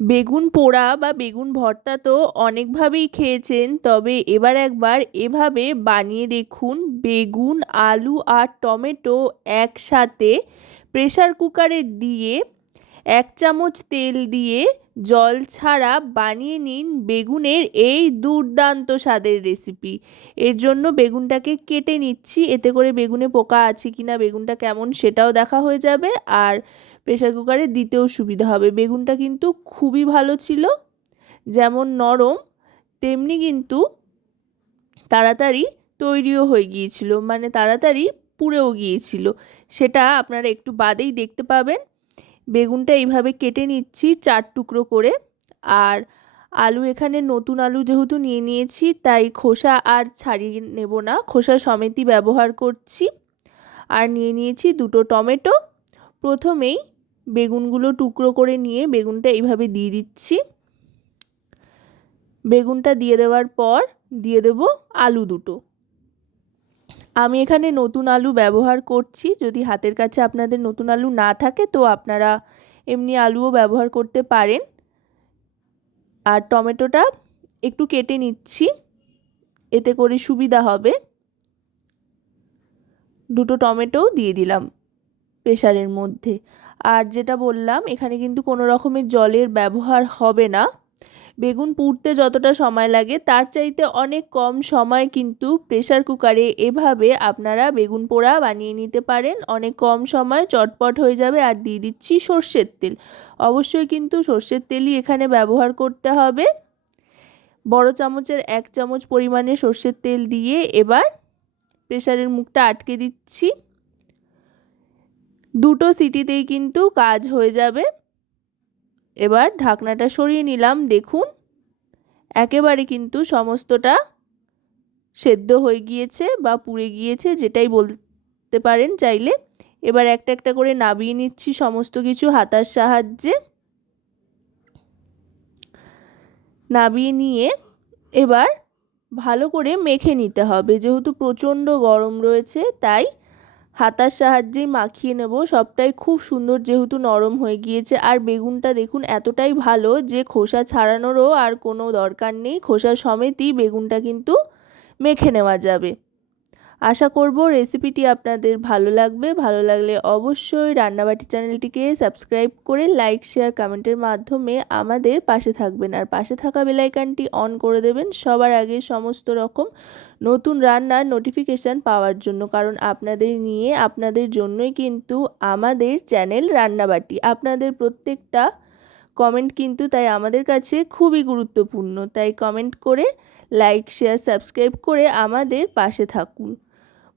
বেগুন পোড়া বা বেগুন ভর্তা তো অনেকভাবেই খেয়েছেন, তবে এবার একবার এভাবে বানিয়ে দেখুন। বেগুন, আলু আর টমেটো একসাথে প্রেশার কুকারে দিয়ে এক চামচ তেল দিয়ে জল ছাড়া বানিয়ে নিন বেগুনের এই দুর্দান্ত স্বাদের রেসিপি। এর জন্য বেগুনটাকে কেটে নিচ্ছি, এতে করে বেগুনে পোকা আছে কি না বেগুনটা কেমন সেটাও দেখা হয়ে যাবে। আর প্রেশার কুকারে দিতেও সুবিধা হবে। বেগুনটা কিন্তু খুবই ভালো ছিল, যেমন নরম, তেমনি কিন্তু তাড়াতাড়ি তৈরিও হয়ে গিয়েছিল মানে তাড়াতাড়ি পুড়েও গিয়েছিল। সেটা আপনারা একটু বাদেই দেখতে পাবেন। বেগুনটা এইভাবে কেটে নিচ্ছি চার টুকরো করে। আর আলু এখানে নতুন আলু যেহেতু নিয়ে নিয়েছি, তাই খোসা আর ছাড়িয়ে নেব না। খোসা সমেতই ব্যবহার করছি। আর নিয়ে নিয়েছি দুটো টমেটো। প্রথমেই বেগুনগুলো টুকরো করে নিয়ে বেগুনটা এইভাবে দিয়ে দিচ্ছি। বেগুনটা দিয়ে দেওয়ার পর দিয়ে দেব আলু দুটো। আমি এখানে নতুন আলু ব্যবহার করছি, যদি হাতের কাছে আপনাদের নতুন আলু না থাকে তো আপনারা এমনি আলুও ব্যবহার করতে পারেন। আর টমেটোটা একটু কেটে নিচ্ছি, এতে করে সুবিধা হবে। দুটো টমেটোও দিয়ে দিলাম প্রেশারের মধ্যে। আর যেটা বললাম, এখানে কিন্তু কোনো রকমের জলের ব্যবহার হবে না। বেগুন পুড়তে যতটা সময় লাগে, তার চাইতে অনেক কম সময় কিন্তু প্রেশার কুকারে এভাবে আপনারা বেগুন পোড়া বানিয়ে নিতে পারেন। অনেক কম সময় চটপট হয়ে যাবে আর দিয়ে দিচ্ছি সর্ষের তেল। অবশ্যই কিন্তু সর্ষের তেলই এখানে ব্যবহার করতে হবে। বড় চামচের এক চামচ পরিমাণে সর্ষের তেল দিয়ে এবার প্রেশারের মুখটা আটকে দিচ্ছি। দুটো সিটিতেই কিন্তু কাজ হয়ে যাবে। এবার ঢাকনাটা সরিয়ে নিলাম, দেখুন। একেবারে কিন্তু সমস্তটা সেদ্ধ হয়ে গিয়েছে বা পুড়ে গিয়েছে, যেটাই বলতে পারেন চাইলে। এবার একটা একটা করে নাবিয়ে নিচ্ছি সমস্ত কিছু হাতার সাহায্যে। নাবিয়ে নিয়ে এবার ভালো করে মেখে নিতে হবে, যেহেতু প্রচণ্ড গরম রয়েছে, তাই হাতার সাহায্যেই মাখিয়ে নেব। সবটাই খুব সুন্দর যেহেতু নরম হয়ে গিয়েছে। আর বেগুনটা দেখুন এতটাই ভালো যে খোসা ছাড়ানোরও আর কোনো দরকার নেই। খোসা সমেতই বেগুনটা কিন্তু মেখে নেওয়া যাবে। আশা করব রেসিপিটি আপনাদের ভালো লাগবে। ভালো লাগলে অবশ্যই রান্নাবাটি চ্যানেলটিকে সাবস্ক্রাইব করে লাইক শেয়ার কমেন্টের মাধ্যমে আমাদের পাশে থাকবেন। আর পাশে থাকা বেলাইকানটি অন করে দেবেন সবার আগে সমস্ত রকম নতুন রান্নার নোটিফিকেশান পাওয়ার জন্য। কারণ আপনাদের নিয়ে, আপনাদের জন্যই কিন্তু আমাদের চ্যানেল রান্নাবাটি। আপনাদের প্রত্যেকটা কমেন্ট কিন্তু তাই আমাদের কাছে খুবই গুরুত্বপূর্ণ। তাই কমেন্ট করে লাইক শেয়ার সাবস্ক্রাইব করে আমাদের পাশে থাকুন।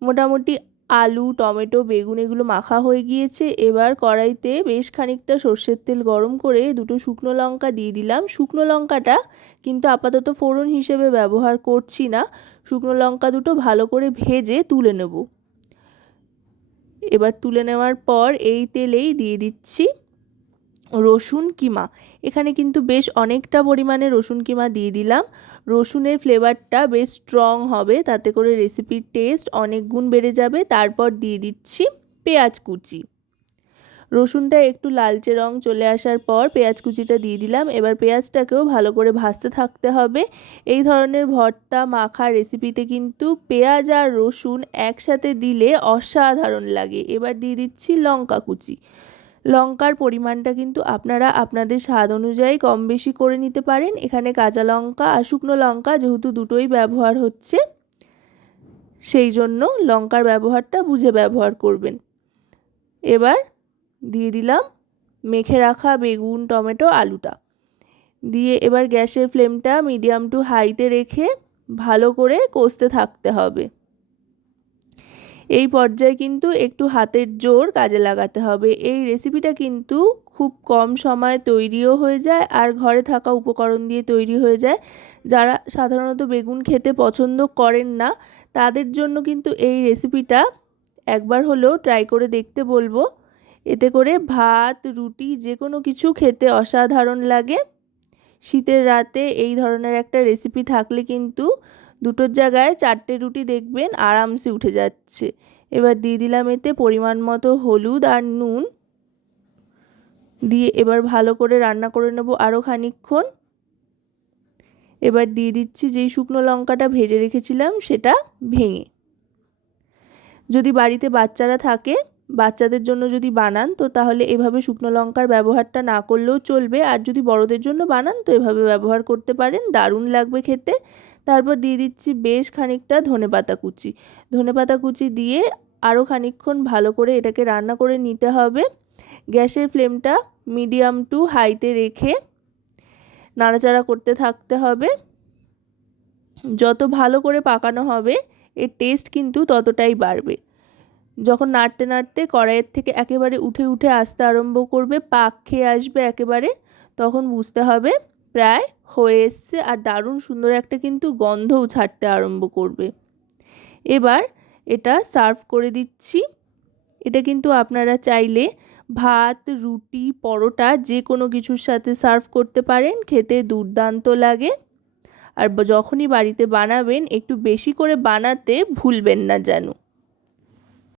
মোটামুটি আলু, টমেটো, বেগুন এগুলো মাখা হয়ে গিয়েছে। এবার কড়াইতে বেশ খানিকটা সর্ষের তেল গরম করে দুটো শুকনো লঙ্কা দিয়ে দিলাম। শুকনো লঙ্কাটা কিন্তু আপাতত ফোড়ন হিসেবে ব্যবহার করছি না। শুকনো লঙ্কা দুটো ভালো করে ভেজে তুলে নেব। এবার তুলে নেওয়ার পর এই তেলেই দিয়ে দিচ্ছি রসুন কিমা। এখানে কিন্তু বেশ অনেকটা পরিমাণে রসুন কিমা দিয়ে দিলাম। রসুনের ফ্লেভারটা বেশ স্ট্রং হবে, তাতে করে রেসিপির টেস্ট অনেক গুণ বেড়ে যাবে। তারপর দিয়ে দিচ্ছি পেঁয়াজ কুচি। রসুনটা একটু লালচে রং চলে আসার পর পেঁয়াজ কুচিটা দিয়ে দিলাম। এবার পেঁয়াজটাকেও ভালো করে ভাজতে থাকতে হবে। এই ধরনের ভর্তা মাখা রেসিপিতে কিন্তু পেঁয়াজ আর রসুন একসাথে দিলে অসাধারণ লাগে। এবার দিয়ে দিচ্ছি লঙ্কা কুচি। লঙ্কার পরিমাণটা কিন্তু আপনারা আপনাদের স্বাদ অনুযায়ী কম বেশি করে নিতে পারেন। এখানে কাঁচা লঙ্কা আর শুকনো লঙ্কা যেহেতু দুটোই ব্যবহার হচ্ছে, সেই জন্য লঙ্কার ব্যবহারটা বুঝে ব্যবহার করবেন। এবার দিয়ে দিলাম মেখে রাখা বেগুন, টমেটো, আলুটা। দিয়ে এবার গ্যাসের ফ্লেমটা মিডিয়াম টু হাইতে রেখে ভালো করে কষতে থাকতে হবে। এই পর্যায়ে কিন্তু একটু হাতের জোর কাজে লাগাতে হবে। এই রেসিপিটা কিন্তু খুব কম সময়ে তৈরিও হয়ে যায় আর ঘরে থাকা উপকরণ দিয়ে তৈরি হয়ে যায়। যারা সাধারণত বেগুন খেতে পছন্দ করেন না, তাদের জন্য কিন্তু এই রেসিপিটা একবার হলেও ট্রাই করে দেখতে বলব। এতে করে ভাত, রুটি যে কোনো কিছু খেতে অসাধারণ লাগে। শীতের রাতে এই ধরনের একটা রেসিপি থাকলে কিন্তু দুটোর জায়গায় চারটে রুটি দেখবেন, আরামসে উঠে যাচ্ছে। এবার দিয়ে দিলাম এতে পরিমাণ মতো হলুদ আর নুন। দিয়ে এবার ভালো করে রান্না করে নেব আরও খানিকক্ষণ। এবার দিয়ে দিচ্ছি যেই শুকনো লঙ্কাটা ভেজে রেখেছিলাম, সেটা ভেঙে। যদি বাড়িতে বাচ্চারা থাকে, বাচ্চাদের জন্য যদি বানান, তো তাহলে এভাবে শুকনো লঙ্কার ব্যবহারটা না করলেও চলবে। আর যদি বড়দের জন্য বানান, তো এভাবে ব্যবহার করতে পারেন। দারুণ লাগবে খেতে। তারপর দিয়ে দিচ্ছি বেশ খানিকটা ধনেপাতা কুচি। ধনেপাতা কুচি দিয়ে আরও খানিকক্ষণ ভালো করে এটাকে রান্না করে নিতে হবে। গ্যাসের ফ্লেমটা মিডিয়াম টু হাইতে রেখে নাড়াচাড়া করতে থাকতে হবে। যত ভালো করে পাকানো হবে, এর টেস্ট কিন্তু ততটাই বাড়বে। যখন নাড়তে নাড়তে কড়াইয়ের থেকে একেবারে উঠে উঠে আসতে আরম্ভ করবে, পাক খেয়ে আসবে একেবারে, তখন বুঝতে হবে প্রায় হয়ে এসছে আর দারুণ সুন্দর একটা কিন্তু গন্ধও ছাড়তে আরম্ভ করবে। এবার এটা সার্ভ করে দিচ্ছি। এটা কিন্তু আপনারা চাইলে ভাত, রুটি, পরোটা যে কোনো কিছুর সাথে সার্ভ করতে পারেন, খেতে দুর্দান্ত লাগে। আর যখনই বাড়িতে বানাবেন, একটু বেশি করে বানাতে ভুলবেন না যেন।